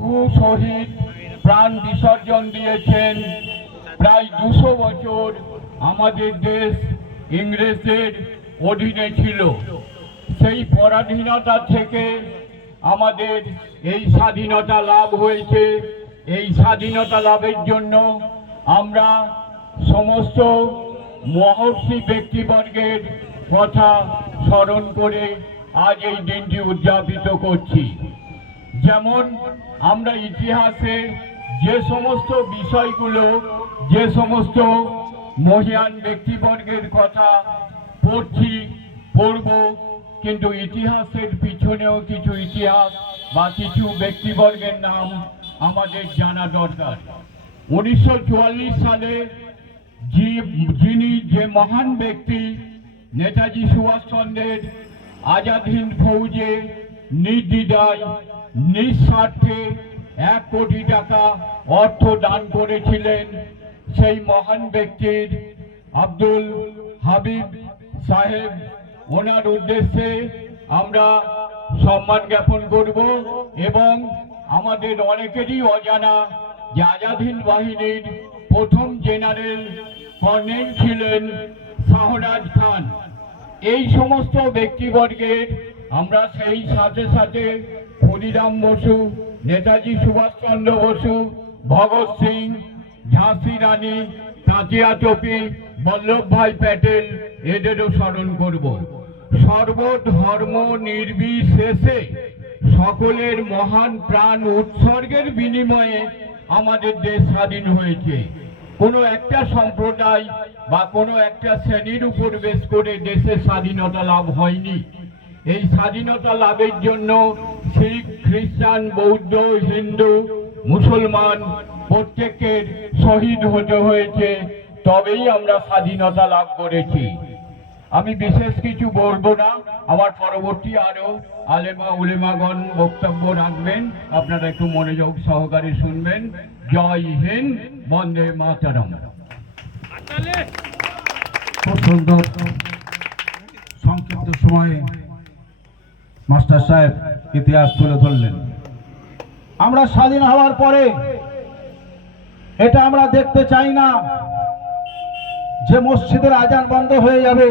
বহু শহীদ প্রাণ বিসর্জন দিয়েছেন। প্রায় 200 বছর আমাদের দেশ ইংরেজদের অধীনে ছিল। সেই পরাধীনতা থেকে আমাদের এই স্বাধীনতা লাভ হয়েছে। এই স্বাধীনতা লাভের জন্য আমরা সমস্ত মহর্ষি ব্যক্তিবর্গের কথা স্মরণ করে আজ এই দিনটি উদযাপিত করছি। যেমন আমরা ইতিহাসে যে সমস্ত বিষয়গুলো, যে সমস্ত মহান ব্যক্তিবর্গের কথা পড়ব, কিন্তু ইতিহাসের পিছনেও কিছু ইতিহাস বা কিছু ব্যক্তিবর্গের নাম আমাদের জানা দরকার। 1944 সালে যিনি যে মহান ব্যক্তি নেতাজি সুভাষচন্দ্রের আজাদ হিন্দ ফৌজে নির্দ্বিধায় নিঃস্বার্থে 1 কোটি টাকা অর্থ দান করেছিলেন, সেই মহান ব্যক্তির আব্দুল হাবিব সাহেব, ওনার উদ্দেশ্যে আমরা সম্মান জ্ঞাপন করব। এবং আমাদের অনেকেরই অজানা যে আজাদ হিন্দ বাহিনীর প্রথম জেনারেল কর্নেল ছিলেন শাহনাজ খান। এই সমস্ত ব্যক্তিবর্গের আমরা সেই সাথে সাথে ক্ষুদিরাম বসু, নেতাজি সুভাষচন্দ্র বসু, ভগৎ সিং, ঝাঁসি রানী, তাঁতিয়া তোপি, বল্লভভাই প্যাটেল, এদেরও স্মরণ করব। সর্বধর্ম নির্বিশেষে সকলের মহান প্রাণ উৎসর্গের বিনিময়ে আমাদের দেশ স্বাধীন হয়েছে। কোনো একটা সম্প্রদায় বা কোনো একটা শ্রেণীর উপর বেশ করে দেশের স্বাধীনতা লাভ হয়নি। এই স্বাধীনতা লাভের জন্য শিখ, খ্রিস্টান, বৌদ্ধ, হিন্দু, মুসলমান প্রত্যেকের শহীদ হতে হয়েছে, তবেই আমরা স্বাধীনতা লাভ করেছি। আমি বিশেষ কিছু বলবো না, আমার পরবর্তী আরো আলেমা উলেমাগণ বক্তব্য রাখবেন, আপনারা একটু মনোযোগ সহকারে শুনবেন। জয় হিন্দ, বন্দে মাতরম। খুব সুন্দর সংক্ষিপ্ত সময়ে মাস্টার সাহেব ইতিহাস তুলে ধরলেন। আমরা স্বাধীন হওয়ার পরে এটা আমরা দেখতে চাই না যে মসজিদের আজান বন্ধ হয়ে যাবে,